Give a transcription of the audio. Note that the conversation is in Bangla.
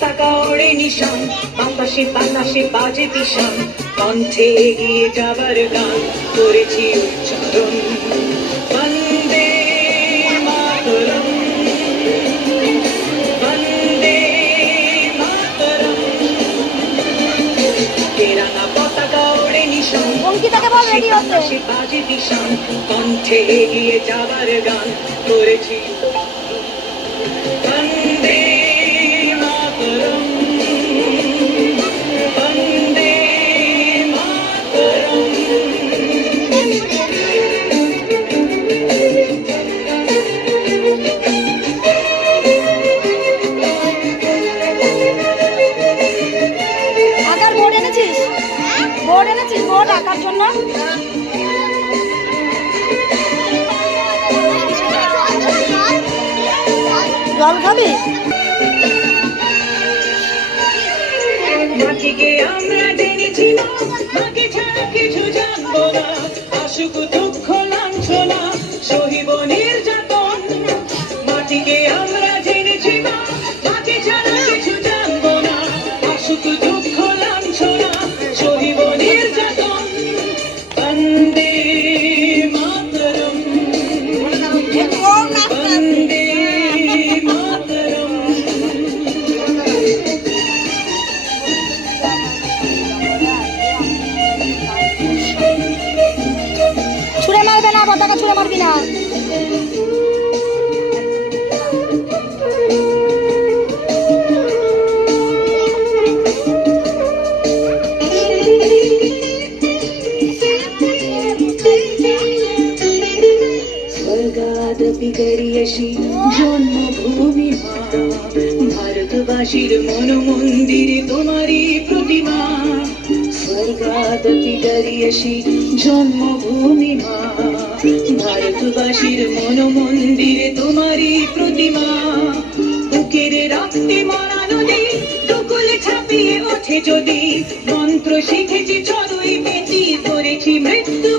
পতাকা ওড়ে নিশান, বাতাসে বাতাসে বাজে পিশান, কণ্ঠে এগিয়ে যাবার গান করেছি উচ্চারণ। বন্দে মাতরম, বন্দে মাতরম। তেরাঙ্গা পতাকা ওড়ে নিশান, বাতাসে বাজে পিশান, কণ্ঠে এগিয়ে যাবার গান করেছি বন্দে মাতরম, বন্দে মাতরম। আকার বোর্ড এনেছিস? বোর্ড এনেছিস? বোর্ড আঁকার জন্য? জল খাবি? মাটিকে আমরা জেনেছি না, মাকে ছাড়া কিছু জানবো না, আসুক দুঃখ লাঞ্ছনা সহিব নির্যাতন। মাটিকে আমরা জেনেছি না, মাকে ছাড়া কিছু জানবো না, আসুক দুঃখ লাঞ্ছনা সহিব নির্যাতন। বন্দে মাতরম, বন্দে মাতরম। ছুঁড়ে মারবে না, পতাকা ছুঁড়ে মারবি না। স্বর্গাদপি গরিয়সী জন্মভূমি মা, ভারতবাসীর মন মন্দিরে তোমারই প্রতিমা। স্বর্গাদপি গরিয়সী জন্মভূমি মা, ভারতবাসীর মন মন্দিরে তোমারই প্রতিমা। বুকের রক্তে মরা নদী দুকুলে ছাপিয়ে ওঠে যদি, মন্ত্র শিখেছি চড়ুই বেটি করেছি মৃত্যু